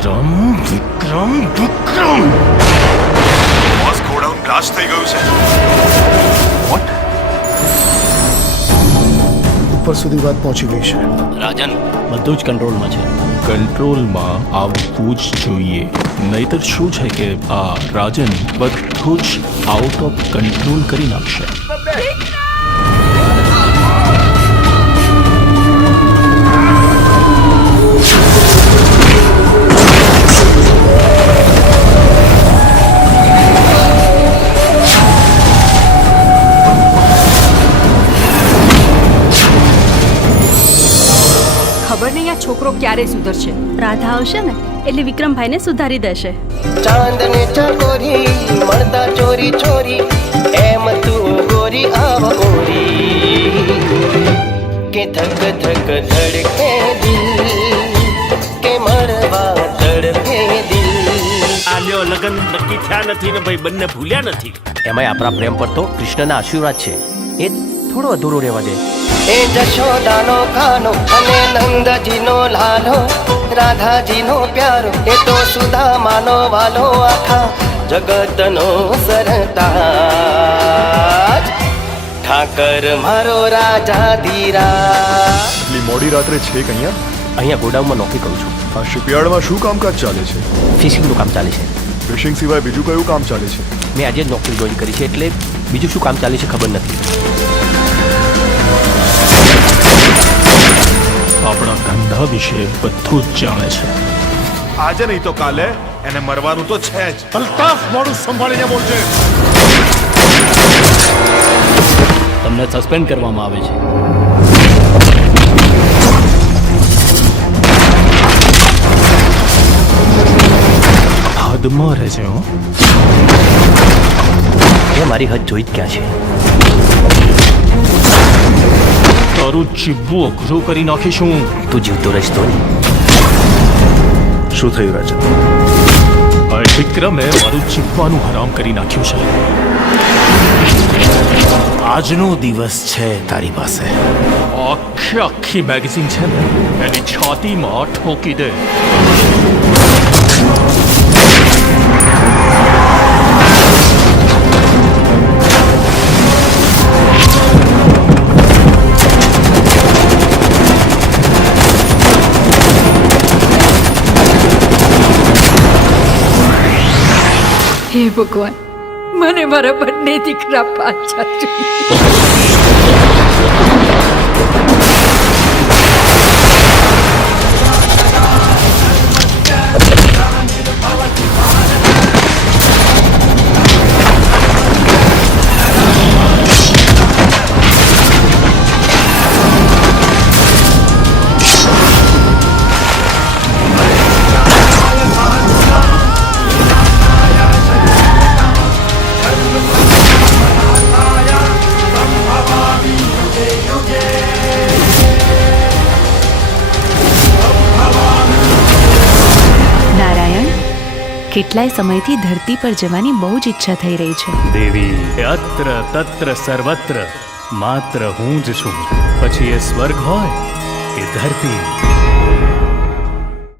વિક્રમ વિક્રમ વિક્રમ boss godown blast થઈ ગયું છે. વોટ? ઉપર સુધી વાત પહોંચી ગઈ છે. રાજન બધું જ કંટ્રોલમાં છે. કંટ્રોલમાં આવવું જ જોઈએ, નહીતર શું છે કે આ રાજન બધું જ આઉટ ઓફ કંટ્રોલ કરી નાખશે. ખબર નહીં આ છોકરો ક્યારે સુધરશે. રાધા આવશે ને એટલે વિક્રમભાઈને સુધારી દેશે. ચાંદને ચકોરી મળતા ચોરી ચોરી એમ તું ગોરી આવ ગોરી કે થક થક ધડકે દિલ કે મળવા તડપે દિલ. આલ્યો લગન નક્કી થયા નથી ને ભાઈ બંને ભૂલ્યા નથી. એમાંય આપણા પ્રેમ પર તો કૃષ્ણના આશીર્વાદ છે, એ થોડો અધૂરો રહેવા દે. એ જશોદાનો કાનો અને નંદજીનો લાલો રાધાજીનો પ્યારો એ તો સુદામાનો વાલો આખા જગતનો સરતાજ ઠાકર મારો રાજા ધીરા. એટલી મોડી રાત્રે છે કે અહીંયા ગોડાઉનમાં નોકરી કરું છું. આ શિપયાર્ડમાં શું કામકાજ ચાલે છે? ફિશિંગનું કામ ચાલે છે. ફિશિંગ સિવાય બીજું કયું કામ ચાલે છે? મેં આજે જ નોકરી જોઈન કરી છે એટલે બીજું શું કામ ચાલે છે ખબર નથી. આપણા ધંધા વિશે બધું જ જાણે છે. આજે નહીં તો કાલે એને મરવાનું તો છે જ. અલ્તાફ, મોડું સંભાળીને બોલજે. તમને સસ્પેન્ડ કરવામાં આવે છે. હદમાં રહેજે હો. એ મારી હદ જોઈ જ ક્યાં છે. તારું જીવવું અઘરું કરી નાખીશું. તું જીવતો રહીશ તો નહીં. શું થયું રાજન? આ વિક્રમે મારું જીવવાનું હરામ કરી નાખ્યું છે. આજનો દિવસ છે તારી પાસે. આખી મેગેઝિન છે ને એની છાતીમાં ઠોકી દે. હે ભગવાન, મને મારા બંને દીકરા પાછા જોઈએ. કેટલાય સમયથી ધરતી પર જવાની બહુ જ ઈચ્છા થઈ રહી છે. દેવી અત્ર તત્ર સર્વત્ર માત્ર હું જ છું. પછી એ સ્વર્ગ હોય કે ધરતી.